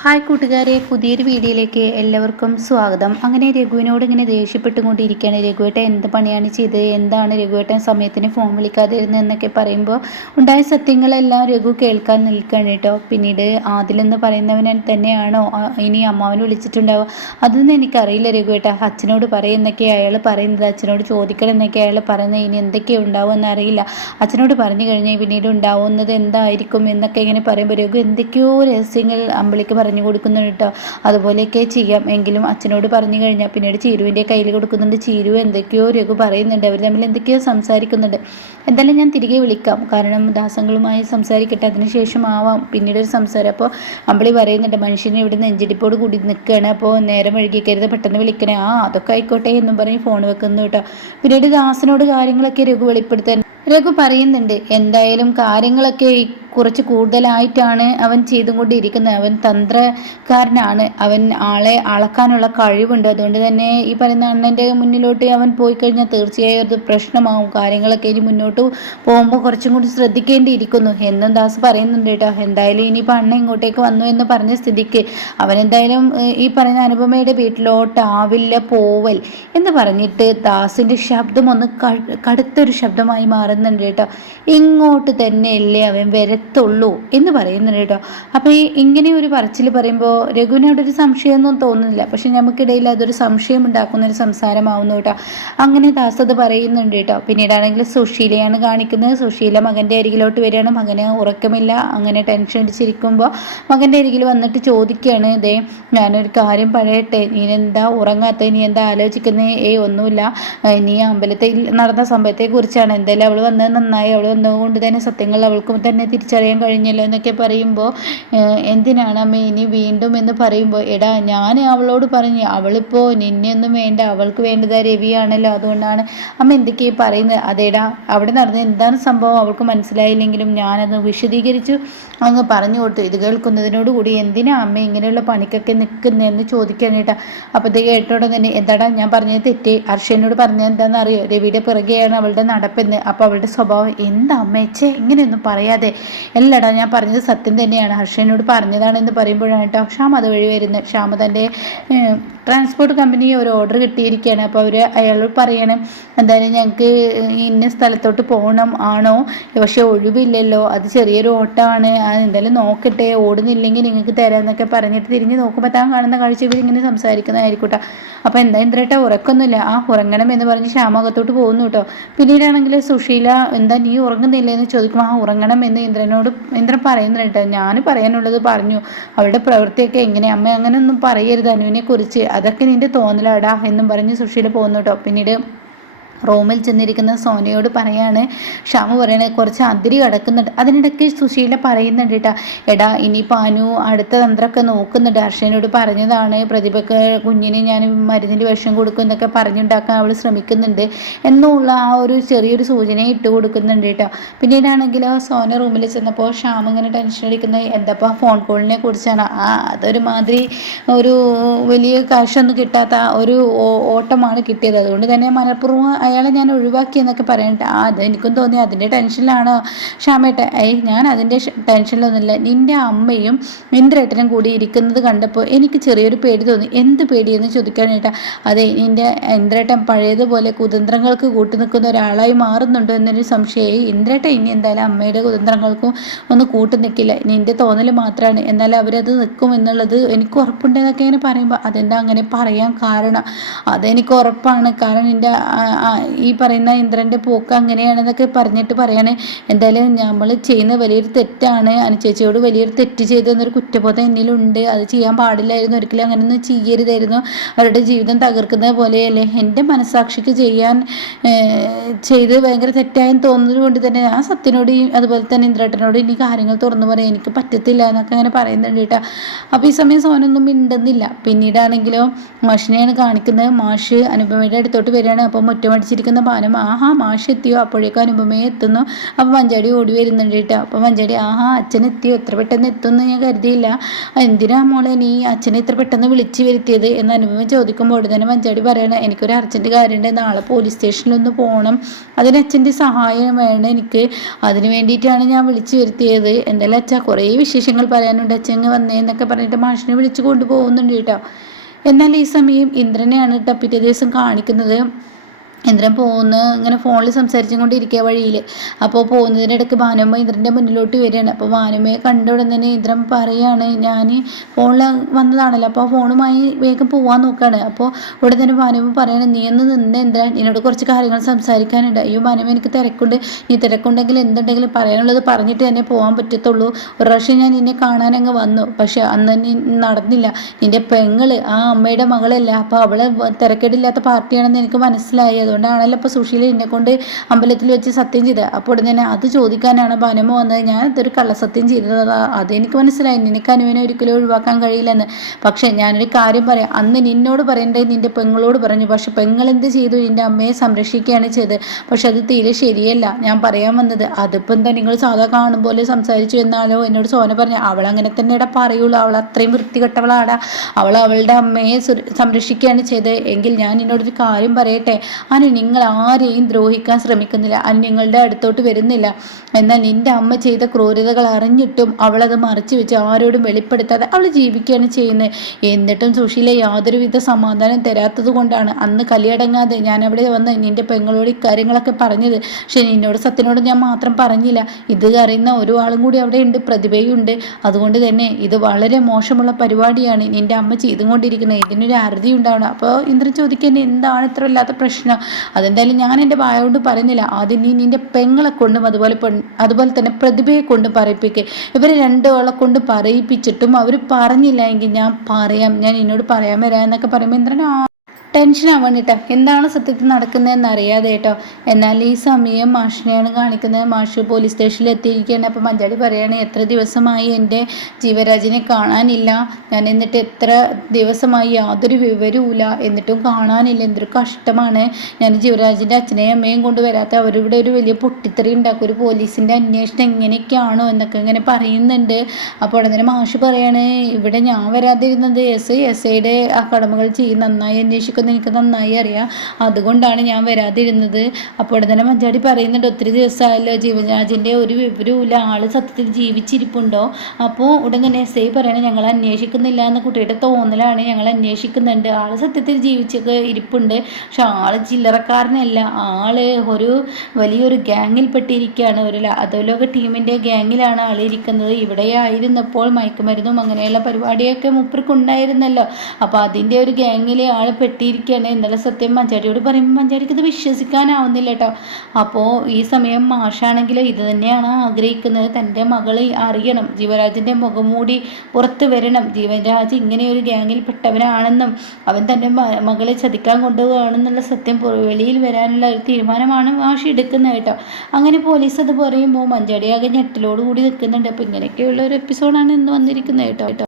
Hi കൂട്ടുകാരെ പുതിയൊരു വീഡിയോയിലേക്ക് എല്ലാവർക്കും സ്വാഗതം. അങ്ങനെ രഘുവിനോട് ഇങ്ങനെ ദേഷ്യപ്പെട്ടുകൊണ്ടിരിക്കുകയാണ്. രഘുവേട്ടൻ എന്ത് പണിയാണ് ചെയ്തത്? എന്താണ് രഘുവേട്ടൻ സമയത്തിന് ഫോൺ വിളിക്കാതിരുന്നത് എന്നൊക്കെ പറയുമ്പോൾ ഉണ്ടായ സത്യങ്ങളെല്ലാം രഘു കേൾക്കാൻ നിൽക്കുകയാണ് കേട്ടോ. പിന്നീട് ആദിലെന്ന് പറയുന്നവൻ തന്നെയാണോ? ഇനി അമ്മാവന് വിളിച്ചിട്ടുണ്ടാവുക? അതൊന്നും എനിക്കറിയില്ല രഘുവേട്ട. അച്ഛനോട് പറയുന്നൊക്കെ അയാൾ പറയുന്നത് അച്ഛനോട് ചോദിക്കണം എന്നൊക്കെ അയാൾ പറയുന്നത്. ഇനി എന്തൊക്കെ ഉണ്ടാവുമെന്ന് അറിയില്ല അച്ഛനോട് പറഞ്ഞു കഴിഞ്ഞാൽ പിന്നീട് ഉണ്ടാവുന്നത് എന്തായിരിക്കും എന്നൊക്കെ ഇങ്ങനെ പറയുമ്പോൾ രഘു എന്തൊക്കെയോ രഹസ്യങ്ങൾ അമ്പിളിക്ക് പറഞ്ഞു കൊടുക്കുന്നുണ്ട് കേട്ടോ അതുപോലെയൊക്കെ ചെയ്യാം. എങ്കിലും അച്ഛനോട് പറഞ്ഞു കഴിഞ്ഞാൽ പിന്നീട് ചീരുവിന്റെ കയ്യിൽ കൊടുക്കുന്നുണ്ട്. ചീരു എന്തൊക്കെയോ രഘു പറയുന്നുണ്ട്. അവർ തമ്മിൽ എന്തൊക്കെയോ സംസാരിക്കുന്നുണ്ട്. എന്തായാലും ഞാൻ തിരികെ വിളിക്കാം. കാരണം ദാസങ്ങളുമായി സംസാരിക്കട്ടെ. അതിനുശേഷം ആവാം. പിന്നീട് ഒരു സംസാരം. അപ്പോൾ അമ്പിളി പറയുന്നുണ്ട് മനുഷ്യനെ ഇവിടെ നെഞ്ചിടിപ്പോട് കൂടി നിൽക്കുകയാണ്. അപ്പോൾ നേരം വഴുകിക്കരുത് പെട്ടെന്ന് വിളിക്കണേ. ആ അതൊക്കെ ആയിക്കോട്ടെ എന്നും പറഞ്ഞ് ഫോൺ വെക്കുന്നു കേട്ടോ പിന്നീട് ദാസനോട് കാര്യങ്ങളൊക്കെ രഘു വെളിപ്പെടുത്താൻ രഘു പറയുന്നുണ്ട് എന്തായാലും കാര്യങ്ങളൊക്കെ കുറച്ച് കൂടുതലായിട്ടാണ് അവൻ ചെയ്തുകൊണ്ടിരിക്കുന്നത്. അവൻ തന്ത്രക്കാരനാണ്. അവൻ ആളെ അളക്കാനുള്ള കഴിവുണ്ട്. അതുകൊണ്ട് തന്നെ ഈ പറയുന്ന അണ്ണന്റെ മുന്നിലോട്ട് അവൻ പോയി കഴിഞ്ഞാൽ തീർച്ചയായും അത് പ്രശ്നമാവും. കാര്യങ്ങളൊക്കെ ഇനി മുന്നോട്ട് പോകുമ്പോൾ കുറച്ചും കൂടി ശ്രദ്ധിക്കേണ്ടിയിരിക്കുന്നു. എന്നും ദാസ് പറയുന്നുണ്ട് കേട്ടോ എന്തായാലും ഇനിയിപ്പോൾ അണ്ണ ഇങ്ങോട്ടേക്ക് വന്നു എന്ന് പറഞ്ഞ സ്ഥിതിക്ക് അവൻ എന്തായാലും ഈ പറയുന്ന അനുപമയുടെ വീട്ടിലോട്ടാവില്ല പോവൽ എന്ന് പറഞ്ഞിട്ട് ദാസിന്റെ ശബ്ദം ഒന്ന് കടുത്തൊരു ശബ്ദമായി മാറുന്നുണ്ട് കേട്ടോ. ഇങ്ങോട്ട് തന്നെയല്ലേ അവൻ വരത്തുള്ളൂ എന്ന് പറയുന്നുണ്ട് കേട്ടോ. അപ്പോൾ ഈ ഇങ്ങനെ ഒരു പറച്ചിൽ പറയുമ്പോൾ രഘുവിനോട് ഒരു സംശയമൊന്നും തോന്നുന്നില്ല. പക്ഷെ നമുക്കിടയിൽ അതൊരു സംശയം ഉണ്ടാക്കുന്ന ഒരു സംസാരമാവുന്നു കേട്ടോ. അങ്ങനെ ദാസത് പറയുന്നുണ്ട് കേട്ടോ. പിന്നീടാണെങ്കിൽ സുശീലയാണ് കാണിക്കുന്നത്. സുശീല മകന്റെ അരികിലോട്ട് വരികയാണ്. മകന് ഉറക്കമില്ല. അങ്ങനെ ടെൻഷൻ അടിച്ചിരിക്കുമ്പോൾ മകന്റെ അരികിൽ വന്നിട്ട് ചോദിക്കുകയാണ്. ഇതേ ഞാനൊരു കാര്യം പറയട്ടെ. നീ എന്താ ഉറങ്ങാത്ത നീ എന്താ ആലോചിക്കുന്നത് ഏയ് ഒന്നുമില്ല. നീ അമ്പലത്തിൽ നടന്ന സംഭവത്തെക്കുറിച്ചാണ്. എന്തായാലും അവൾ വന്നത് നന്നായി. അവൾ വന്നതുകൊണ്ട് തന്നെ സത്യങ്ങൾ അവൾക്കും തന്നെ തിരിച്ചറിയാൻ കഴിഞ്ഞല്ലോ എന്നൊക്കെ പറയുമ്പോൾ എന്തിനാണ് അമ്മ ഇനി വീണ്ടും എന്ന് പറയുമ്പോൾ എടാ ഞാൻ അവളോട് പറഞ്ഞു അവളിപ്പോൾ നിന്നെയൊന്നും വേണ്ട അവൾക്ക് വേണ്ടത് രവിയാണല്ലോ അതുകൊണ്ടാണ് അമ്മ എന്തൊക്കെയാണ് പറയുന്നത്. അതേടാ അവിടെ നടന്ന എന്താണ് സംഭവം അവൾക്ക് മനസ്സിലായില്ലെങ്കിലും ഞാനത് വിശദീകരിച്ചു അങ്ങ് പറഞ്ഞു കൊടുത്തു. ഇത് കേൾക്കുന്നതിനോടുകൂടി എന്തിനാണ് എന്തിനാ അമ്മ ഇങ്ങനെയുള്ള പണിക്കൊക്കെ നിൽക്കുന്നതെന്ന് ചോദിക്കാൻ കേട്ടാ. അപ്പോൾ ഇത് കേട്ടോടെ തന്നെ എന്താടാ ഞാൻ പറഞ്ഞത് തെറ്റി? അർഷനോട് പറഞ്ഞത് എന്താണെന്ന് അറിയോ രവിയുടെ പിറകെയാണ് അവളുടെ നടപ്പെന്ന്. അപ്പോൾ അവളുടെ സ്വഭാവം എന്താ അമ്മേച്ചേ ഇങ്ങനെയൊന്നും പറയാതെ. എല്ലടാ ഞാൻ പറഞ്ഞത് സത്യം തന്നെയാണ്. ഹർഷനോട് പറഞ്ഞതാണെന്ന് പറയുമ്പോഴാണ് കേട്ടോ ഷ്യാം അതുവഴി വരുന്നത്. ക്ഷാമ തന്റെ ട്രാൻസ്പോർട്ട് കമ്പനി ഒരു ഓർഡർ കിട്ടിയിരിക്കുകയാണ്. അപ്പോൾ അവർ അയാളോട് പറയണം എന്തായാലും ഞങ്ങൾക്ക് ഇന്ന സ്ഥലത്തോട്ട് പോകണം. ആണോ? പക്ഷേ ഒഴിവില്ലല്ലോ. അത് ചെറിയൊരു ഓട്ടമാണ്. അത് എന്തായാലും നോക്കട്ടെ. ഓടുന്നില്ലെങ്കിൽ നിങ്ങൾക്ക് തരാമെന്നൊക്കെ പറഞ്ഞിട്ട് തിരിഞ്ഞ് നോക്കുമ്പോൾ താൻ കാണുന്ന കാഴ്ച ഇവരിങ്ങനെ സംസാരിക്കുന്നതായിരിക്കട്ടെ അപ്പോൾ എന്താ ഇന്ദ്രേട്ട ഉറക്കൊന്നുമില്ല. ആ ഉറങ്ങണം എന്ന് പറഞ്ഞ് ശ്യാമകത്തോട്ട് പോകുന്നു കേട്ടോ. പിന്നീടാണെങ്കിൽ സുശീല എന്താ നീ ഉറങ്ങുന്നില്ലേ? എന്ന് ചോദിക്കുമ്പോൾ ആ ഉറങ്ങണം എന്ന് ഇന്ദ്രനോട് ഇന്ദ്രൻ പറയുന്നുണ്ട് ഞാൻ പറയാനുള്ളത് പറഞ്ഞു. അവളുടെ പ്രവൃത്തിയൊക്കെ എങ്ങനെ? അമ്മ അങ്ങനെ ഒന്നും പറയരുത് അനുവിനെ കുറിച്ച് അതൊക്കെ നിന്റെ തോന്നലാടാ എന്നും പറഞ്ഞ് സുശീല പോകുന്നു കേട്ടോ. പിന്നീട് റൂമിൽ ചെന്നിരിക്കുന്ന സോനയോട് പറയാണ് ഷാമു പറയണേ കുറച്ച് അതിരി കിടക്കുന്നുണ്ട്. അതിനിടയ്ക്ക് സുശീല പറയുന്നുണ്ട് കേട്ടാ എടാ ഇനി പാനു അടുത്ത തന്ത്രമൊക്കെ നോക്കുന്നുണ്ട്. ഹർഷനോട് പറഞ്ഞതാണ് പ്രതിഭക്ക് കുഞ്ഞിന് ഞാൻ മരുന്നിന്റെ വിഷം കൊടുക്കും എന്നൊക്കെ പറഞ്ഞുണ്ടാക്കാൻ അവൾ ശ്രമിക്കുന്നുണ്ട് എന്നുള്ള ആ ഒരു ചെറിയൊരു സൂചന ഇട്ട് കൊടുക്കുന്നുണ്ട് കേട്ടോ പിന്നീടാണെങ്കിൽ സോന റൂമിൽ ചെന്നപ്പോൾ ഷ്യാം ഇങ്ങനെ ടെൻഷൻ അടിക്കുന്നത് എന്താപ്പോൾ ഫോൺ കോളിനെ കുറിച്ചാണ്? ആ അതൊരു മാതിരി ഒരു വലിയ കാശൊന്നും കിട്ടാത്ത ഒരു ഓട്ടമാണ് കിട്ടിയത്. അതുകൊണ്ട് തന്നെ മനഃപൂർവം അയാളെ ഞാൻ ഒഴിവാക്കി എന്നൊക്കെ പറയണ്ട. അത് എനിക്കും തോന്നി. അതിന്റെ ടെൻഷനിലാണോ ക്ഷാമേട്ട ഏയ് ഞാൻ അതിന്റെ ടെൻഷനിലൊന്നുമില്ല നിന്റെ അമ്മയും ഇന്ദ്രേട്ടനും കൂടി ഇരിക്കുന്നത് കണ്ടപ്പോൾ എനിക്ക് ചെറിയൊരു പേടി തോന്നി. എന്ത് പേടിയെന്ന് ചോദിക്കാനായിട്ടാ അതെ നിന്റെ ഇന്ദ്രേട്ടൻ പഴയതുപോലെ കുതന്ത്രങ്ങൾക്ക് കൂട്ടു നിൽക്കുന്ന ഒരാളായി മാറുന്നുണ്ടോ എന്നൊരു സംശയമായി. ഇന്ദ്രേട്ടൻ ഇനി എന്തായാലും അമ്മയുടെ കുതന്ത്രങ്ങൾക്കും ഒന്ന് കൂട്ടു നിൽക്കില്ല. നിന്റെ തോന്നൽ മാത്രമാണ്. എന്നാൽ അവരത് നിൽക്കും എന്നുള്ളത് എനിക്ക് ഉറപ്പുണ്ടെന്നൊക്കെ ഇങ്ങനെ പറയുമ്പോൾ അതെന്താ അങ്ങനെ പറയാൻ കാരണം? അതെനിക്ക് ഉറപ്പാണ്. കാരണം എന്റെ ഈ പറയുന്ന ഇന്ദ്രന്റെ പോക്ക് അങ്ങനെയാണെന്നൊക്കെ പറഞ്ഞിട്ട് പറയാണ്. എന്തായാലും നമ്മൾ ചെയ്യുന്ന വലിയൊരു തെറ്റാണ്. അനുചേച്ചിയോട് വലിയൊരു തെറ്റ് ചെയ്തെന്നൊരു കുറ്റബോധം എന്നിലുണ്ട്. അത് ചെയ്യാൻ പാടില്ലായിരുന്നു. ഒരിക്കലും അങ്ങനെയൊന്നും ചെയ്യരുതായിരുന്നു. അവരുടെ ജീവിതം തകർക്കുന്നത് പോലെയല്ലേ. എന്റെ മനസാക്ഷിക്ക് ചെയ്യാൻ ചെയ്ത് ഭയങ്കര തെറ്റായെന്ന് തോന്നുന്നത് കൊണ്ട് തന്നെ ആ സത്യനോട് അതുപോലെ തന്നെ ഇന്ദ്രേട്ടനോട് ഇനി കാര്യങ്ങൾ തുറന്നു പറയാൻ എനിക്ക് പറ്റത്തില്ല എന്നൊക്കെ അങ്ങനെ പറയുന്നുണ്ട് കേട്ടോ. അപ്പോൾ ഈ സമയം സോനൊന്നും മിണ്ടുന്നില്ല. പിന്നീടാണെങ്കിലോ മാഷിനെയാണ് കാണിക്കുന്നത്. മാഷ് അനുപമയുടെ അടുത്തോട്ട് വരികയാണ്. അപ്പോൾ മുറ്റമടിച്ച് ചിരിക്കുന്ന പാനം ആഹാ മാഷെത്തിയോ അപ്പോഴേക്കും അനുപമയെ എത്തുന്നു. അപ്പോൾ മഞ്ചാടി ഓടി വരുന്നുണ്ട് കേട്ടോ. അപ്പോൾ മഞ്ചാടി ആഹാ അച്ഛൻ എത്തിയോ? എത്ര പെട്ടെന്ന് എത്തുമെന്ന് ഞാൻ കരുതിയില്ല. എന്തിനാ മോളെ നീ അച്ഛനെ ഇത്ര പെട്ടെന്ന് വിളിച്ചു വരുത്തിയത്? എന്ന് അനുപമ ചോദിക്കുമ്പോൾ തന്നെ മഞ്ചാടി പറയണ എനിക്കൊരു അർജന്റ് കാര്യമുണ്ട്. നാളെ പോലീസ് സ്റ്റേഷനിലൊന്ന് പോകണം അതിന് അച്ഛന്റെ സഹായം വേണം എനിക്ക്. അതിന് വേണ്ടിയിട്ടാണ് ഞാൻ വിളിച്ചു വരുത്തിയത്. എന്തായാലും അച്ഛാ കുറേ വിശേഷങ്ങൾ പറയാനുണ്ട്. അച്ഛൻ വന്നേ എന്നൊക്കെ പറഞ്ഞിട്ട് മാഷിനെ വിളിച്ചു കൊണ്ടുപോകുന്നുണ്ട് കേട്ടോ. എന്നാൽ ഈ സമയം ഇന്ദ്രനെയാണ് കേട്ടോ പിറ്റേ ദിവസം കാണിക്കുന്നത്. ഇന്ദ്രൻ പോകുന്ന ഇങ്ങനെ ഫോണിൽ സംസാരിച്ചും കൊണ്ടിരിക്കുക വഴിയിൽ അപ്പോൾ പോകുന്നതിനിടയ്ക്ക് ഭാനുമ്മ ഇന്ദ്രന്റെ മുന്നിലോട്ട് വരികയാണ്. അപ്പോൾ ഭാനുമ്മയെ കണ്ട ഉടൻ തന്നെ ഇന്ദ്രൻ പറയാണ് ഞാൻ ഫോണിൽ വന്നതാണല്ലോ അപ്പോൾ ഫോണുമായി വേഗം പോകാൻ നോക്കുകയാണ് അപ്പോൾ ഉടൻ തന്നെ ഭാനുമ്മ പറയുകയാണ് നീ ഒന്ന് നിന്ന് ഇന്ദ്രൻ എന്നോട് കുറച്ച് കാര്യങ്ങൾ സംസാരിക്കാനുണ്ട്. അയ്യോ ഭാനുമ്മ എനിക്ക് തിരക്കുണ്ട്. നീ തിരക്കുണ്ടെങ്കിൽ എന്തുണ്ടെങ്കിലും പറയാനുള്ളത് പറഞ്ഞിട്ട് തന്നെ പോകാൻ പറ്റത്തുള്ളൂ. ഒരു പ്രാവശ്യം ഞാൻ നിന്നെ കാണാനങ്ങ് വന്നു. പക്ഷേ അന്ന് നടന്നില്ല. നിന്റെ പെങ്ങൾ ആ അമ്മയുടെ മകളല്ല. അപ്പോൾ അവൾ തിരക്കേടില്ലാത്ത പാർട്ടിയാണെന്ന് എനിക്ക് മനസ്സിലായി. അതുകൊണ്ടാണല്ലോ ഇപ്പോൾ സുശീല എന്നെ കൊണ്ട് അമ്പലത്തിൽ വെച്ച് സത്യം ചെയ്തത്. അപ്പോൾ ഉടനെ തന്നെ അത് ചോദിക്കാനാണ് ഭാനമ്മ വന്നത്. ഞാൻ ഇതൊരു കള്ളസത്യം ചെയ്തത്. അതെനിക്ക് മനസ്സിലായി. നിനക്ക് അനുവിനെ ഒരിക്കലും ഒഴിവാക്കാൻ കഴിയില്ലെന്ന്. പക്ഷേ ഞാനൊരു കാര്യം പറയാം. അന്ന് നിന്നോട് പറയേണ്ടത് നിന്റെ പെങ്ങളോട് പറഞ്ഞു. പക്ഷെ പെങ്ങൾ എന്ത് ചെയ്തു? നിന്റെ അമ്മയെ സംരക്ഷിക്കുകയാണ് ചെയ്തത്. പക്ഷെ അത് തീരെ ശരിയല്ല. ഞാൻ പറയാൻ വന്നത് അതിപ്പോൾ എന്താ നിങ്ങൾ സാധാ കാണും പോലെ സംസാരിച്ചു എന്നാലോ എന്നോട് സോന പറഞ്ഞു. അവൾ അങ്ങനെ തന്നെ ഇട പറയുള്ളൂ. അവൾ അത്രയും വൃത്തികെട്ടവളാടാ. അവൾ അവളുടെ അമ്മയെ സംരക്ഷിക്കുകയാണ് ചെയ്തത്. എങ്കിൽ ഞാൻ നിന്നോടൊരു കാര്യം പറയട്ടെ? അനു നിങ്ങൾ ആരെയും ദ്രോഹിക്കാൻ ശ്രമിക്കുന്നില്ല. അന്യങ്ങളുടെ അടുത്തോട്ട് വരുന്നില്ല. എന്നാൽ നിന്റെ അമ്മ ചെയ്ത ക്രൂരതകൾ അറിഞ്ഞിട്ടും അവളത് മറച്ചു വെച്ച് ആരോടും വെളിപ്പെടുത്താതെ അവൾ ജീവിക്കുകയാണ് ചെയ്യുന്നത്. എന്നിട്ടും സുശീല യാതൊരുവിധ സമാധാനം തരാത്തത് കൊണ്ടാണ്. അന്ന് കലിയടങ്ങാതെ ഞാൻ അവിടെ വന്ന് നിന്റെ പെങ്ങളോട് ഇക്കാര്യങ്ങളൊക്കെ പറഞ്ഞത്. പക്ഷെ നിന്നോട് സത്യനോട് ഞാൻ മാത്രം പറഞ്ഞില്ല. ഇത് അറിയുന്ന ഒരു ആളും കൂടി അവിടെ ഉണ്ട്. പ്രതിഭയുണ്ട് അതുകൊണ്ട് തന്നെ ഇത് വളരെ മോശമുള്ള പരിപാടിയാണ്. നിന്റെ അമ്മ ചെയ്തുകൊണ്ടിരിക്കുന്നത്. ഇതിനൊരു അറുതി ഉണ്ടാവണം അപ്പോൾ ഇന്ദ്രൻ ചോദിക്കുന്നത് എന്താണ് ഇത്ര ഇല്ലാത്ത പ്രശ്നം? അതെന്തായാലും ഞാൻ എന്റെ വായ കൊണ്ട് പറയുന്നില്ല ആദ്യം നീ നിന്റെ പെങ്ങളെ കൊണ്ടും അതുപോലെ അതുപോലെ തന്നെ പ്രതിഭയെ കൊണ്ട് പറയിപ്പിക്കുക ഇവരെ രണ്ടുപേളെ കൊണ്ട് പറയിപ്പിച്ചിട്ടും അവർ പറഞ്ഞില്ല എങ്കിൽ ഞാൻ പറയാം. ഞാൻ എന്നോട് പറയാൻ വരാം എന്നൊക്കെ പറയുമ്പോൾ ഇന്ദ്രൻ ടെൻഷൻ ആവാൻ കേട്ടോ എന്താണ് സത്യത്തിൽ നടക്കുന്നതെന്ന് അറിയാതെ കേട്ടോ എന്നാൽ ഈ സമയം മാഷിനെയാണ് കാണിക്കുന്നത്. മാഷ് പോലീസ് സ്റ്റേഷനിൽ എത്തിയിരിക്കുകയാണ്. അപ്പോൾ മഞ്ചാടി പറയുകയാണ് എത്ര ദിവസമായി എന്റെ ജീവരാജിനെ കാണാനില്ല. ഞാൻ എന്നിട്ട് എത്ര ദിവസമായി യാതൊരു വിവരവുമില്ല. എന്നിട്ടും കാണാനില്ല. എന്തൊരു കഷ്ടമാണ്. ഞാൻ ജീവരാജിന്റെ അച്ഛനെയും അമ്മയും കൊണ്ട് വരാത്ത അവരിവിടെ ഒരു വലിയ പൊട്ടിത്തെറി ഉണ്ടാക്കും. ഒരു പോലീസിന്റെ അന്വേഷണം എങ്ങനെയൊക്കെയാണോ എന്നൊക്കെ ഇങ്ങനെ പറയുന്നുണ്ട്. അപ്പോൾ ഉടനെ മാഷ് പറയാണ് ഇവിടെ ഞാൻ വരാതിരുന്നത് എസ് എസ് ഐയുടെ ആ കടമകൾ ചെയ്യും നന്നായി അന്വേഷിക്കും എന്ന് എനിക്ക് നന്നായി അറിയാം. അതുകൊണ്ടാണ് ഞാൻ വരാതിരുന്നത്. അപ്പോൾ തന്നെ മഞ്ചാടി പറയുന്നുണ്ട് ഒത്തിരി ദിവസമായല്ലോ ജീവരാജിന്റെ ഒരു വിവരവുമില്ല. ആൾ സത്യത്തിൽ ജീവിച്ചിരിപ്പുണ്ടോ? അപ്പോൾ ഉടൻ തന്നെ എസ് ഐ പറയണേ ഞങ്ങൾ അന്വേഷിക്കുന്നില്ല എന്ന കുട്ടിയുടെ തോന്നലാണ്. ഞങ്ങൾ അന്വേഷിക്കുന്നുണ്ട്. ആൾ സത്യത്തിൽ ജീവിച്ചൊക്കെ ഇരിപ്പുണ്ട്. പക്ഷെ ആൾ ചില്ലറക്കാരനല്ല. ആൾ ഒരു വലിയൊരു ഗ്യാങ്ങിൽ പെട്ടിരിക്കുകയാണ് ഒരു അധോലോക ടീമിന്റെ ഗ്യാങ്ങിലാണ് ആൾ ഇരിക്കുന്നത്. ഇവിടെയായിരുന്നപ്പോൾ മയക്കുമരുന്നും അങ്ങനെയുള്ള പരിപാടിയൊക്കെ മുപ്പർക്കുണ്ടായിരുന്നല്ലോ അപ്പോൾ അതിന്റെ ഒരു ഗ്യാങ്ങിൽ ആൾ പെട്ടി ഇരിക്കുകയാണ് ഇന്നലെ സത്യം മഞ്ചാടിയോട് പറയുമ്പോൾ മഞ്ചാടിക്ക് ഇത് വിശ്വസിക്കാനാവുന്നില്ല കേട്ടോ അപ്പോൾ ഈ സമയം മാഷാണെങ്കിൽ ഇത് തന്നെയാണ് ആഗ്രഹിക്കുന്നത്. തന്റെ മകളെ അറിയണം. ജീവരാജിന്റെ മുഖംമൂടി പുറത്ത് വരണം. ജീവരാജ് ഇങ്ങനെ ഒരു ഗ്യാങ്ങിൽ പെട്ടവനാണെന്നും അവൻ തന്റെ മകളെ ചതിക്കാൻ കൊണ്ടുപോകുകയാണെന്നുള്ള സത്യം വെളിയിൽ വരാനുള്ള ഒരു തീരുമാനമാണ് മാഷ് എടുക്കുന്നത് കേട്ടോ. അങ്ങനെ പോലീസ് അത് പറയുമ്പോൾ മഞ്ചാടിയാകെ ഞെട്ടിലോട് കൂടി നിൽക്കുന്നുണ്ട്. അപ്പോൾ ഇങ്ങനെയൊക്കെയുള്ള ഒരു എപ്പിസോഡാണ് ഇന്ന് വന്നിരിക്കുന്നത് കേട്ടോ കേട്ടോ.